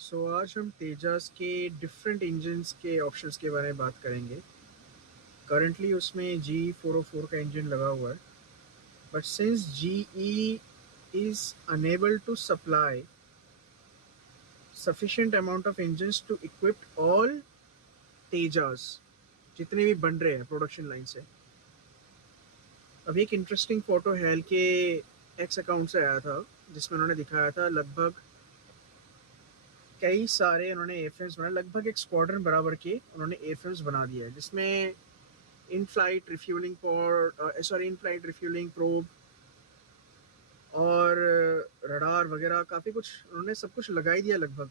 आज हम तेजास के डिफरेंट इंजन्स के ऑप्शंस के बारे में बात करेंगे। करंटली उसमें G404 का इंजन लगा हुआ है, but since GE is unable to supply sufficient amount of engines to equip all Tejas जितने भी बन रहे हैं प्रोडक्शन लाइन से। अब एक इंटरेस्टिंग फोटो हेल के एक्स अकाउंट से आया था, जिसमें उन्होंने दिखाया था लगभग कई सारे उन्होंने एयरफ्रेम्स बनाए, लगभग एक स्क्वाड्रन बराबर के उन्होंने एयरफ्रेम्स बना दिया है, जिसमें in flight refuelling in flight refuelling probe और रडार वगैरह काफ़ी कुछ उन्होंने सब कुछ लगा ही दिया लगभग।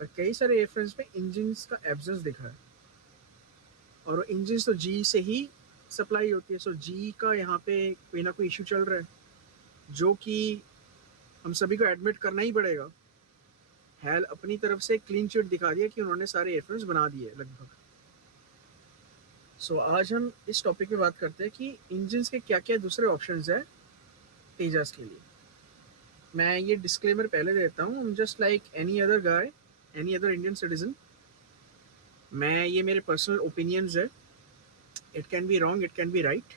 पर कई सारे एयरफ्रेम्स में इंजन्स का एब्सेंस दिखा है, और इंजन्स तो जी से ही सप्लाई होती है। सो जी का यहाँ पे कोई ना कोई इशू चल रहा है, जो कि हम सभी को एडमिट करना ही पड़ेगा। हैल अपनी तरफ से क्लीन चिट दिखा दिया कि उन्होंने सारे एयरफ्रेम्स बना दिए लगभग। आज हम इस टॉपिक पे बात करते हैं कि इंजन्स के क्या क्या दूसरे ऑप्शंस हैं तेजास के लिए। मैं ये डिस्क्लेमर पहले देता हूँ, just like any other guy, any other Indian citizen. ये मेरे पर्सनल ओपिनियंस है। It can be wrong, it can be right.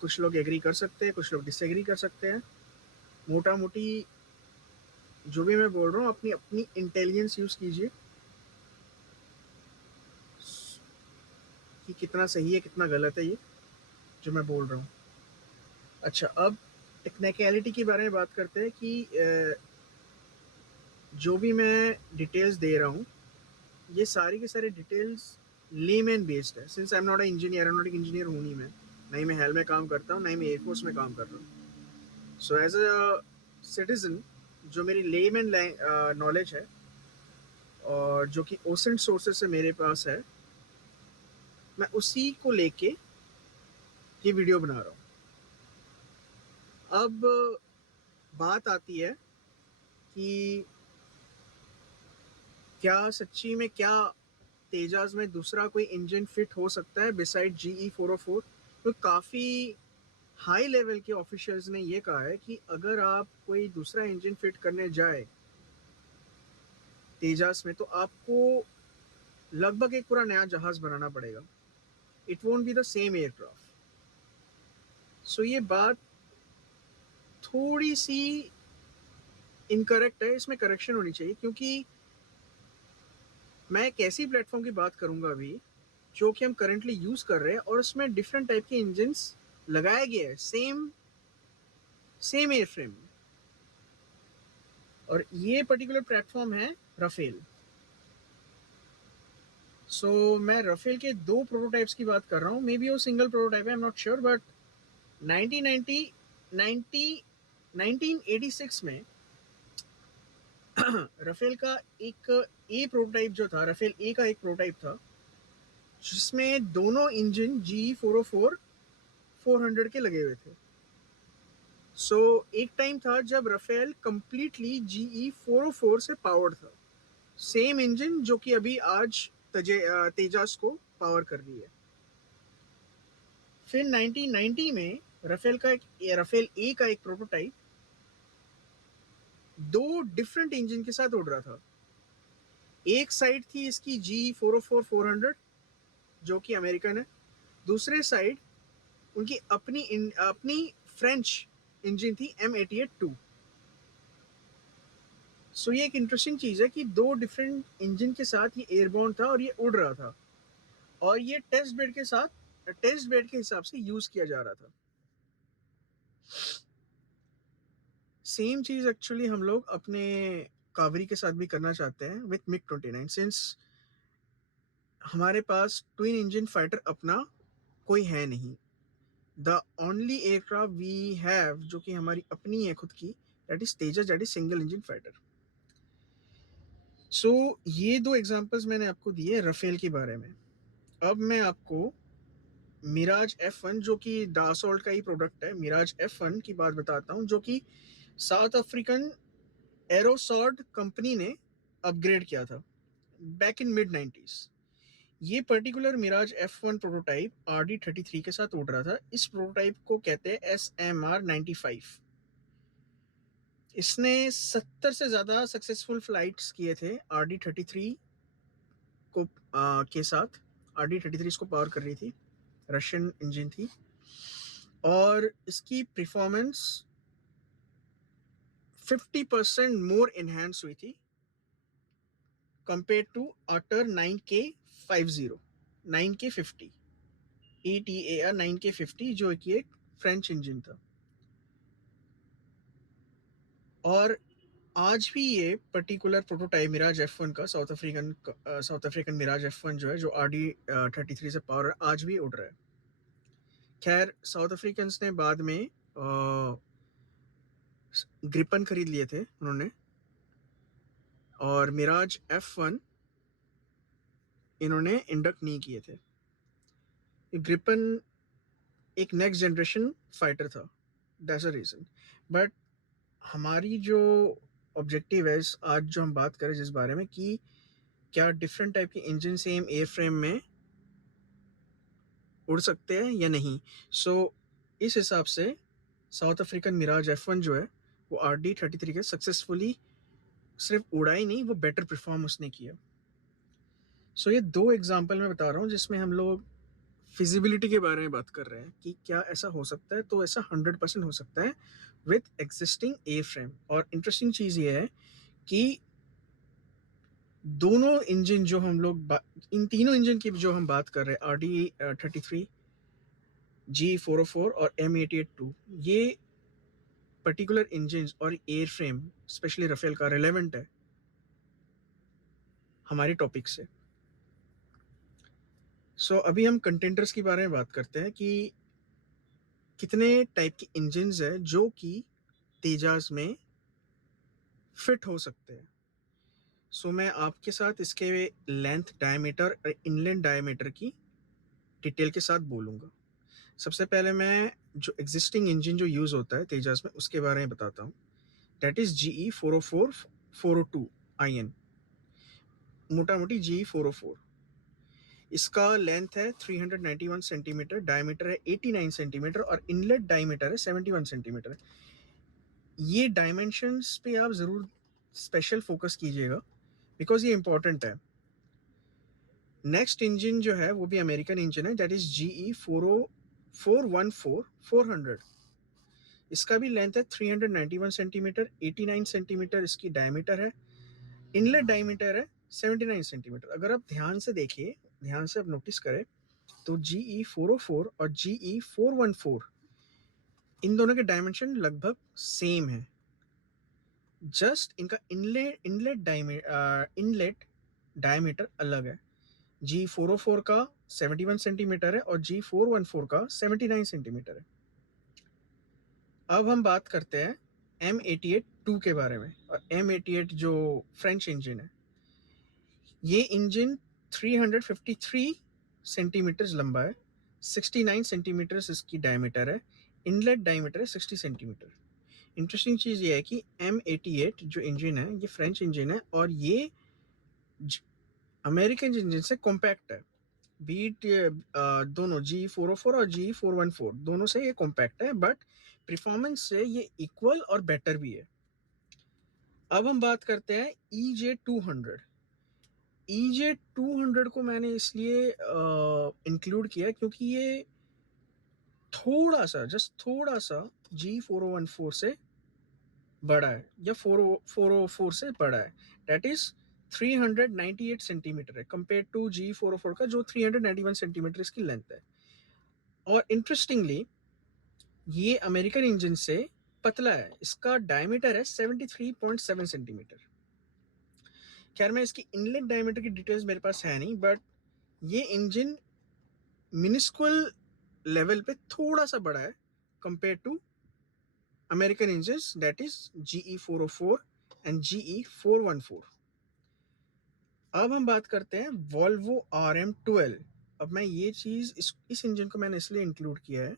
कुछ लोग एग्री कर सकते हैं, कुछ लोग डिसएग्री कर सकते हैं। मोटा मोटी जो भी मैं बोल रहा हूँ, अपनी अपनी इंटेलिजेंस यूज कीजिए कि कितना सही है कितना गलत है ये जो मैं बोल रहा हूँ। अच्छा, अब टेक्निकलिटी के बारे में बात करते हैं कि जो भी मैं डिटेल्स दे रहा हूँ, ये सारी के सारी डिटेल्स लेमैन बेस्ड है। Since I am not a engineer, aeronautic engineer हूँ नहीं मैं, नहीं मैं हेल में काम करता हूँ, नहीं मैं एयरफोर्स में काम कर रहा हूँ। सो एज अ सिटीजन, जो मेरी लेमैन नॉलेज है और जो कि ओसेंट सोर्सेज से मेरे पास है, मैं उसी को लेके ये वीडियो बना रहा हूँ। अब बात आती है कि क्या सच्ची में क्या तेजाज में दूसरा कोई इंजन फिट हो सकता है बिसाइड GE404। तो काफ़ी हाई लेवल के ऑफिशियल्स ने ये कहा है कि अगर आप कोई दूसरा इंजन फिट करने जाए तेजास में, तो आपको लगभग एक पूरा नया जहाज बनाना पड़ेगा। It won't be the same aircraft. ये बात थोड़ी सी इनकरेक्ट है, इसमें करेक्शन होनी चाहिए, क्योंकि मैं एक ऐसी प्लेटफॉर्म की बात करूंगा अभी जो कि हम करंटली यूज कर रहे हैं, और उसमें डिफरेंट टाइप के इंजन लगाए गए हैं सेम सेम एयर फ्रेम। और ये पर्टिकुलर प्लेटफॉर्म है राफेल। मैं राफेल के दो प्रोटोटाइप्स की बात कर रहा हूँ, मे बी वो सिंगल प्रोटोटाइप है, आई एम नॉट श्योर, बट 1990 90 1986 में राफेल का एक ए प्रोटोटाइप जो था, राफेल ए का एक प्रोटोटाइप था, जिसमें दोनों इंजन GE404 400 के लगे हुए थे। एक टाइम था जब राफेल कंप्लीटली GE404 से पावर्ड था, सेम इंजन जो कि अभी आज तेजास को पावर कर रही है। फिर 1990 में राफेल ए का एक प्रोटोटाइप दो डिफरेंट इंजन के साथ उड़ रहा था। एक साइड थी इसकी GE404 400 जो कि अमेरिकन है, दूसरे साइड उनकी अपनी फ्रेंच इंजन थी M88-2। ये एक इंटरेस्टिंग चीज है कि दो डिफरेंट इंजन के साथ ये एयरबोर्न था और ये उड़ रहा था, और ये टेस्ट बेड के हिसाब से यूज किया जा रहा था। सेम चीज एक्चुअली हम लोग अपने कावेरी के साथ भी करना चाहते हैं विथ MiG-29, सिंस हमारे पास ट्विन इंजन फाइटर अपना कोई है नहीं। The only aircraft we have जो कि हमारी अपनी है खुद की, that is Tejas, that is single engine fighter. ये दो एग्जांपल्स मैंने आपको दिए राफेल के बारे में। अब मैं आपको मिराज F1, जो कि डासोल्ट का ही प्रोडक्ट है, मिराज F1 की बात बताता हूँ, जो कि साउथ अफ्रीकन एरोसॉड कंपनी ने अपग्रेड किया था बैक इन मिड 90s। ये particular Miraj F1 prototype RD-33 के साथ उड़ रहा था। इस प्रोटोटाइप को कहते हैं SMR-95। इसने 70 से ज़्यादा सक्सेसफुल फ्लाइट्स किए थे RD-33 को के साथ। RD-33 इसको पावर कर रही थी, रशियन इंजन थी, और इसकी परफॉर्मेंस 50% मोर इन्हांस हुई थी compare to utter 9K50, 9K50, ATAR 9K50, जो कि एक फ्रेंच इंजन था। और आज भी ये पर्टिकुलर प्रोटोटाइप मिराज F1 का, साउथ अफ्रीकन मिराज F1 जो है, जो RD-33 से पावर आज भी उड़ रहा है। खैर, साउथ अफ्रीकन्स ने बाद में ग्रिपन खरीद लिए थे उन्होंने, और मिराज F1 इन्होंने इंडक्ट नहीं किए थे। ग्रिपन एक नेक्स्ट जनरेशन फाइटर था, दैट्स अ रीजन। बट हमारी जो ऑब्जेक्टिव है आज जो हम बात करें जिस बारे में, कि क्या डिफरेंट टाइप के इंजन सेम एयर फ्रेम में उड़ सकते हैं या नहीं। इस हिसाब से साउथ अफ्रीकन मिराज F1 जो है वो RD-33 के सक्सेसफुली सिर्फ उड़ा ही नहीं, वो बेटर परफॉर्म उसने किया। ये दो एग्जांपल मैं बता रहा हूँ जिसमें हम लोग फिजिबिलिटी के बारे में बात कर रहे हैं कि क्या ऐसा हो सकता है। तो ऐसा 100% हो सकता है विथ एग्जिस्टिंग एयर फ्रेम। और इंटरेस्टिंग चीज़ ये है कि दोनों इंजन जो हम लोग इन तीनों इंजन की जो हम बात कर रहे हैं, RD-33, G404 और M882, ये पर्टिकुलर इंजन और एयर फ्रेम स्पेशली राफेल का रिलेवेंट है हमारे टॉपिक से। अभी हम कंटेंटर्स के बारे में बात करते हैं कि कितने टाइप के इंजन्स है जो कि तेजाज में फिट हो सकते हैं। मैं आपके साथ इसके लेंथ, डायमीटर और इनलेट डायमीटर की डिटेल के साथ बोलूँगा। सबसे पहले मैं जो एग्जिस्टिंग इंजन जो यूज़ होता है तेजाज में उसके बारे में बताता हूँ। दैट इज़ GE404 402 IN, मोटा मोटी GE404। इसका लेंथ है 391 सेंटीमीटर, डायमीटर है 89 सेंटीमीटर और इनलेट डायमीटर है 71 सेंटीमीटर। ये डायमेंशंस पे आप ज़रूर स्पेशल फोकस कीजिएगा बिकॉज ये इंपॉर्टेंट है। नेक्स्ट इंजन जो है वो भी अमेरिकन इंजन है, दैट इज GE414 400। इसका भी लेंथ है 391 सेंटीमीटर, 89 सेंटीमीटर इसकी डायमीटर है, इनलेट डायमीटर है 79 सेंटीमीटर। अगर आप ध्यान से देखिए, ध्यान से आप नोटिस करें तो GE404 और GE414 इन दोनों के डायमेंशन लगभग सेम है, जस्ट इनका इनलेट डायमीटर अलग है। G404 का 71 सेंटीमीटर है और G414 का 79 सेंटीमीटर है। अब हम बात करते हैं M88-2 के बारे में। और M88 जो फ्रेंच इंजन है, ये इंजन 353 सेंटीमीटर लंबा है, 69 सेंटीमीटर इसकी डायमीटर है, इनलेट डायमीटर है 60 सेंटीमीटर। इंटरेस्टिंग चीज़ ये है कि M88 जो इंजन है ये फ्रेंच इंजन है और ये अमेरिकन इंजन से कॉम्पैक्ट है। बीट दोनों G404 और G414 दोनों से ये कॉम्पैक्ट है, बट परफॉर्मेंस से ये इक्वल और बेटर भी है। अब हम बात करते हैं EJ200। EJ200 को मैंने इसलिए इंक्लूड किया क्योंकि ये थोड़ा सा, जस्ट थोड़ा सा G414 से बड़ा है या 404 से बड़ा है। दैट इज 398 सेंटीमीटर है कंपेयर टू G404 का जो 391 सेंटीमीटर इसकी लेंथ है। और इंटरेस्टिंगली ये अमेरिकन इंजन से पतला है, इसका डायमीटर है 73.7 सेंटीमीटर। खैर, मैं इसकी इनलेट डायमीटर की डिटेल्स मेरे पास है नहीं, बट ये इंजन मिनिस्कुल लेवल पे थोड़ा सा बड़ा है compare to American engine, that is GE404 and GE414। अब हम बात करते हैं Volvo RM12। अब मैं ये चीज़ इस इंजन को मैंने इसलिए इंक्लूड किया है,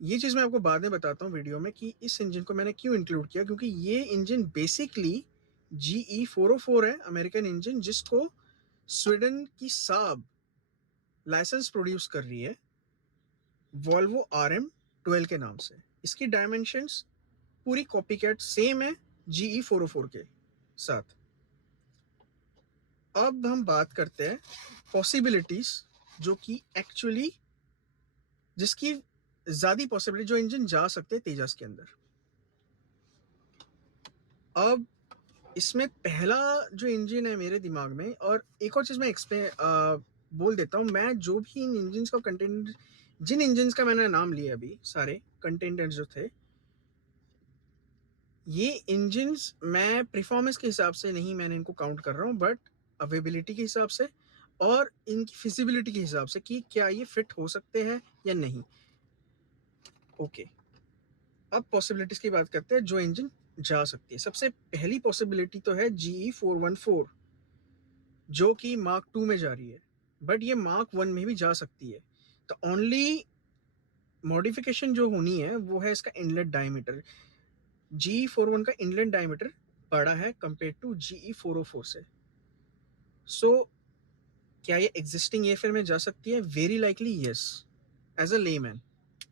ये चीज़ मैं आपको बाद में बताता हूँ वीडियो में कि इस इंजन को मैंने क्यों इंक्लूड किया। क्योंकि ये इंजन बेसिकली GE404 है, अमेरिकन इंजन, जिसको स्वीडन की साब लाइसेंस प्रोड्यूस कर रही है Volvo RM12 के नाम से। इसकी डायमेंशंस पूरी कॉपी कैट सेम है GE404 के साथ। अब हम बात करते हैं पॉसिबिलिटीज जो कि एक्चुअली जिसकी ज्यादा पॉसिबिलिटी जो इंजन जा सकते हैं तेजस के अंदर। अब इसमें पहला जो इंजन है मेरे दिमाग में, और एक और चीज मैं एक्सप्लेन बोल देता हूँ, मैं जो भी इन इंजन का कंटेंट, जिन इंजन का मैंने नाम लिया अभी सारे कंटेंटर्स जो थे, ये इंजन्स मैं परफॉर्मेंस के हिसाब से नहीं मैंने इनको काउंट कर रहा हूँ, बट अवेलेबिलिटी के हिसाब से और इनकी फिजिबिलिटी के हिसाब से कि क्या ये फिट हो सकते हैं या नहीं। ओके, अब पॉसिबिलिटीज की बात करते हैं जो इंजन जा सकती है। सबसे पहली पॉसिबिलिटी तो है GE414 जो कि मार्क 2 में जा रही है, बट ये मार्क 1 में भी जा सकती है। तो ओनली मॉडिफिकेशन जो होनी है वो है इसका इनलेट डायमीटर। GE41 का इनलेट डायमीटर बड़ा है कंपेयर टू GE404 से। सो क्या ये एग्जिस्टिंग एयरफेयर में जा सकती है? Very likely yes, as a layman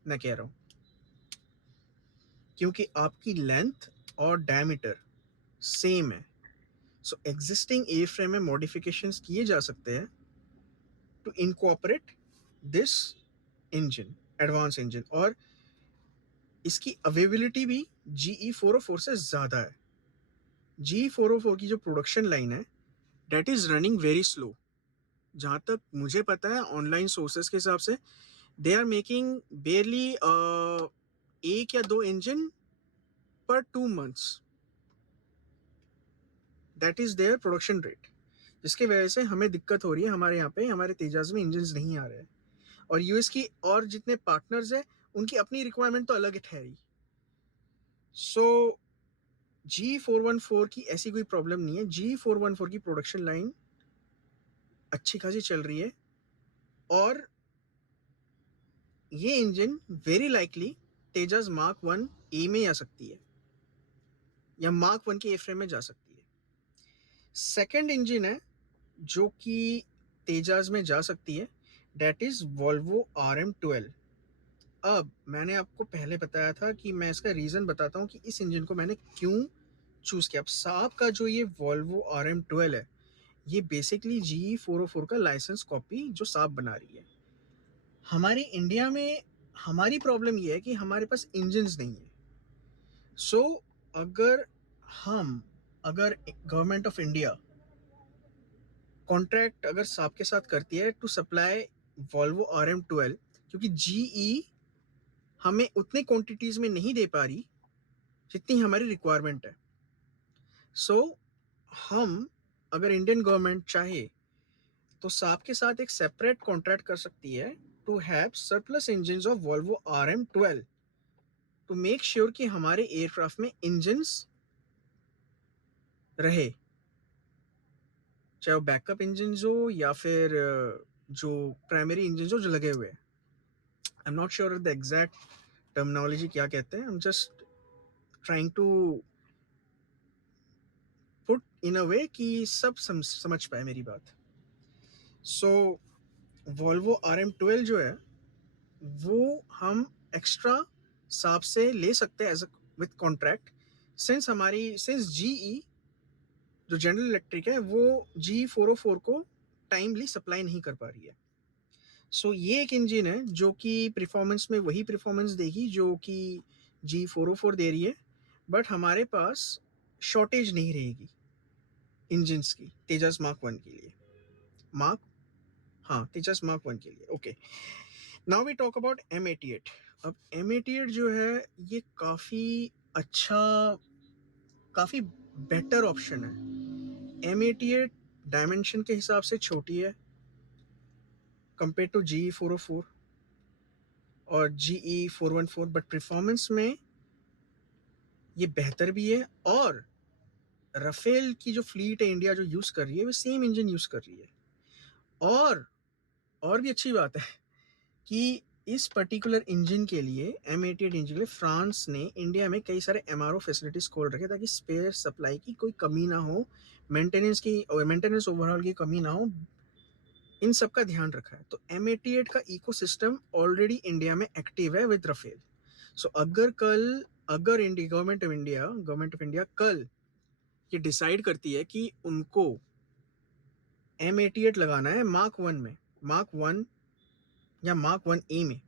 मैं कह रहा हूँ, क्योंकि आपकी लेंथ और डायमीटर सेम है। सो एग्जिस्टिंग एयरफ्रेम में मॉडिफिकेशंस किए जा सकते हैं to incorporate this engine, advance engine, और इसकी अवेलेबिलिटी भी GE404 से ज़्यादा है। GE404 की जो प्रोडक्शन लाइन है that is running very slow. जहाँ तक मुझे पता है ऑनलाइन सोर्सेस के हिसाब से दे आर मेकिंग बेयरली 1 या 2 इंजन पर 2 months. That is their production rate, जिसकी वजह से हमें दिक्कत हो रही है। हमारे यहाँ पे हमारे तेजाज में इंजन नहीं आ रहे हैं, और यूएस की और जितने पार्टनर्स हैं उनकी अपनी रिक्वायरमेंट तो अलग ठहरी। सो G414 की ऐसी कोई प्रॉब्लम नहीं है। G414 की प्रोडक्शन लाइन अच्छी खासी चल रही है, और ये इंजन वेरी लाइकली तेजस मार्क 1 ए में आ सकती है या मार्क 1 के एयरफ्रेम में जा सकती है। सेकेंड इंजन है जो कि तेजस में जा सकती है, डेट इज वॉल्वो RM12। अब मैंने आपको पहले बताया था कि मैं इसका रीज़न बताता हूँ कि इस इंजन को मैंने क्यों चूज़ किया। अब साहब का जो ये वॉल्वो RM12 है, ये बेसिकली GE404 का लाइसेंस कॉपी जो साहब बना रही है। हमारे इंडिया में हमारी प्रॉब्लम ये है कि हमारे पास इंजन्स नहीं है। सो अगर गवर्नमेंट ऑफ इंडिया कॉन्ट्रैक्ट अगर साहब के साथ करती है टू सप्लाई वॉल्वो RM12, क्योंकि GE हमें उतने क्वांटिटीज में नहीं दे पा रही जितनी हमारी रिक्वायरमेंट है। सो हम अगर इंडियन गवर्नमेंट चाहे तो साहब के साथ एक सेपरेट कॉन्ट्रैक्ट कर सकती है to have surplus engines of Volvo RM12 to make sure कि हमारे एयरक्राफ्ट में इंजन्स रहे, चाहे वो बैकअप इंजन हो या फिर जो प्राइमरी इंजन हो जो लगे हुए हैं। I am not sure the exact terminology क्या कहते हैं। I am just trying to put in a way कि सब समझ पाए मेरी बात। सो वॉल्वो RM12 जो है वो हम एक्स्ट्रा साहब से ले सकते हैं as with contract, since GE जो जनरल इलेक्ट्रिक है वो GE404 को टाइमली सप्लाई नहीं कर पा रही है। सो ये एक इंजन है जो कि परफॉर्मेंस में वही परफॉर्मेंस देगी जो कि GE404 दे रही है, बट हमारे पास शॉर्टेज नहीं रहेगी इंजन्स की तेजस मार्क 1 के लिए। तेजस मार्क 1 के लिए। Okay, now we talk about M88। अब M88 जो है ये काफ़ी बेटर ऑप्शन है। M88 डायमेंशन के हिसाब से छोटी है कंपेयर टू GE404 और GE414, बट परफॉर्मेंस में ये बेहतर भी है, और राफेल की जो फ्लीट है इंडिया जो यूज़ कर रही है वो सेम इंजन यूज़ कर रही है। और भी अच्छी बात है कि इस पर्टिकुलर इंजन के लिए M88 इंजन के लिए फ्रांस ने इंडिया में कई सारे MRO फैसिलिटीज़ खोल रखे ताकि स्पेयर सप्लाई की कोई कमी ना हो, मेंटेनेंस ओवरऑल की कमी ना हो, इन सब का ध्यान रखा है। तो M88 का इकोसिस्टम ऑलरेडी इंडिया में एक्टिव है विद राफेल। सो अगर कल अगर गवर्नमेंट ऑफ इंडिया कल ये डिसाइड करती है कि उनको M88 लगाना है मार्क वन या मार्क 1A में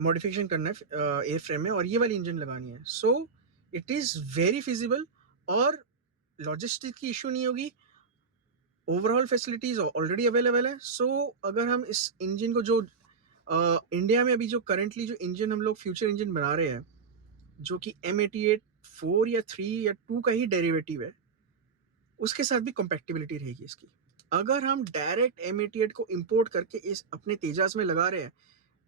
मॉडिफिकेशन करना है एयर फ्रेम में, और ये वाली इंजन लगानी है, so it is very feasible, और लॉजिस्टिक की इशू नहीं होगी, ओवरऑल फैसिलिटीज ऑलरेडी अवेलेबल है। सो अगर हम इस इंजन को जो इंडिया में अभी जो करंटली जो इंजन हम लोग फ्यूचर इंजन बना रहे हैं, जो कि M88 4 या 3 या 2 का ही डेरिवेटिव है, उसके साथ भी कंपैटिबिलिटी रहेगी इसकी। अगर हम डायरेक्ट M88 को इंपोर्ट करके इस अपने तेजास में लगा रहे हैं,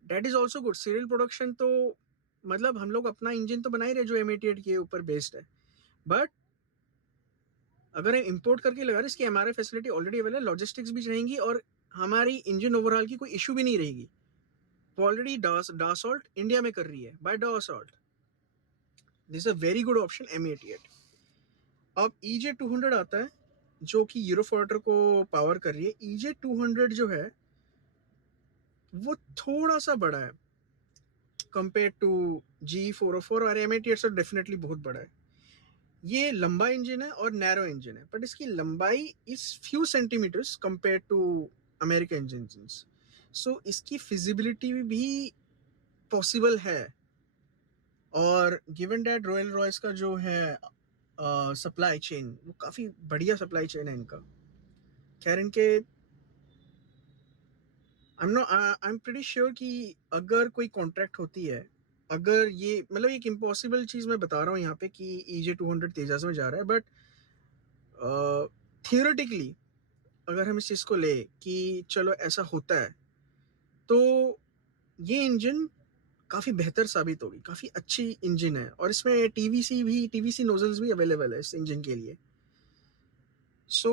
that is also good. Serial production तो मतलब हम लोग अपना इंजन तो बना ही रहे जो M88 के ऊपर बेस्ड है, बट अगर हम इंपोर्ट करके लगा रहे, इसकी MRI facility already available, logistics भी रहेंगी, और हमारी इंजन ओवरऑल की कोई इशू भी नहीं रहेगी। वो ऑलरेडी डासॉल्ट इंडिया में कर रही है by Dassault. This a very good option M88। अब EJ200 आता है जो कि यूरोफॉर्टर को पावर कर रही है। EJ200 जो है वो थोड़ा सा बड़ा है कंपेयर टू G404, और M88 से डेफिनेटली बहुत बड़ा है। ये लंबा इंजन है और नैरो इंजन है, बट इसकी लंबाई is few centimetres compare to American engine, so इसकी फिजिबिलिटी भी पॉसिबल है। और गिवन दैट रॉयल रॉयस का जो है सप्लाई चेन, वो काफ़ी बढ़िया सप्लाई चेन है इनका। खैर इनके आई एम प्रीटी श्योर कि अगर कोई कॉन्ट्रैक्ट होती है, अगर ये मतलब एक इम्पॉसिबल चीज़ मैं बता रहा हूँ यहाँ पे कि EJ200 तेजास में जा रहा है, बट थियोरेटिकली अगर हम इस चीज़ को ले कि चलो ऐसा होता है, तो ये इंजन काफ़ी बेहतर साबित होगी, काफ़ी अच्छी इंजन है, और इसमें TVC नोजल्स भी अवेलेबल है इस इंजन के लिए। सो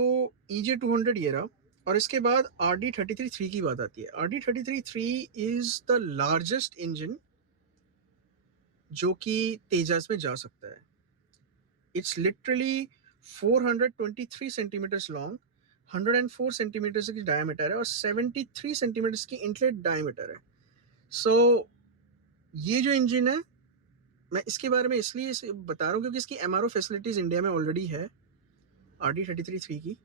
EJ200 ये रहा, और इसके बाद RD33 की बात आती है। RD33 is the largest engine जो कि तेजास में जा सकता है। It's literally 423 centimeters long, 104 centimeters की डायमीटर है, और 73 सेंटीमीटर्स की इंटलेट डायमीटर है। सो ये जो इंजन है, मैं इसके बारे में इसलिए बता रहा हूँ क्योंकि इसकी MRO फैसिलिटीज़ इंडिया में ऑलरेडी है RD33 की,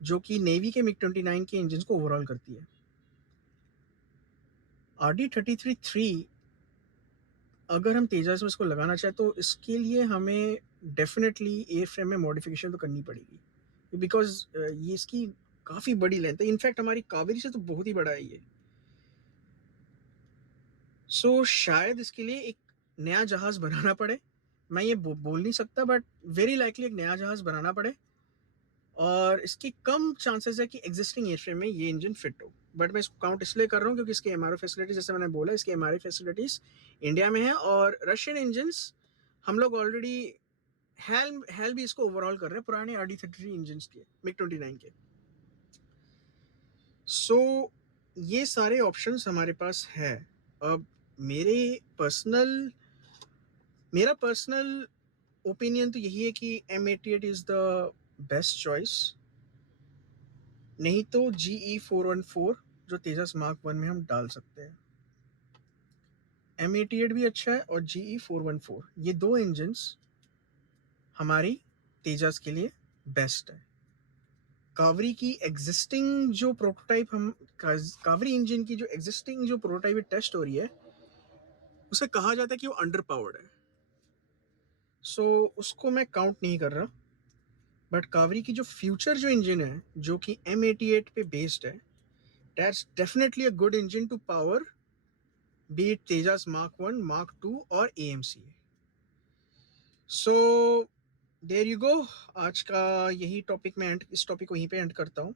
जो कि नेवी के MiG-29 के इंजन को ओवरऑल करती है। RD33 अगर हम तेजास में इसको लगाना चाहें तो इसके लिए हमें डेफिनेटली एयर फ्रेम में मॉडिफिकेशन तो करनी पड़ेगी, बिकॉज ये इसकी काफ़ी बड़ी लेंथ है। इनफैक्ट हमारी कावेरी से तो बहुत ही बड़ा है ये। सो शायद इसके लिए एक नया जहाज़ बनाना पड़े, मैं ये बोल नहीं सकता, बट वेरी लाइकली एक नया जहाज़ बनाना पड़े, और इसकी कम चांसेस है कि एग्जिस्टिंग एयर फ्रेम में ये इंजन फिट हो। बट मैं इसको काउंट इसलिए कर रहा हूँ क्योंकि इसके MRO फैसिलिटीज, जैसे मैंने बोला, इसकी MRO फैसिलिटीज इंडिया में है, और रशियन इंजन्स हम लोग ऑलरेडी हेल भी इसको ओवरऑल कर रहे हैं, पुराने RD33 इंजन्स के, MiG-29 के। सो ये सारे ऑप्शंस हमारे पास है। अब मेरा पर्सनल ओपिनियन तो यही है कि M88 is the best choice, नहीं तो GE414 जो तेजस मार्क 1 में हम डाल सकते हैं। M88 भी अच्छा है, और GE414, ये दो इंजन्स हमारी तेजस के लिए बेस्ट है। कावरी की एग्जिस्टिंग जो प्रोटोटाइप कावरी इंजन की जो एग्जिस्टिंग जो प्रोटोटाइप टेस्ट हो रही है, उसे कहा जाता है कि वो अंडर पावर्ड है, सो उसको मैं काउंट नहीं कर रहा। बट कावरी की जो फ्यूचर जो इंजन है जो कि M88 पे बेस्ड है, that's definitely a good engine to power be it Tejas mark 1, mark 2 और AMC। So there you go. आज का यही टॉपिक, मैं इस टॉपिक को यहीं पे एंड करता हूँ।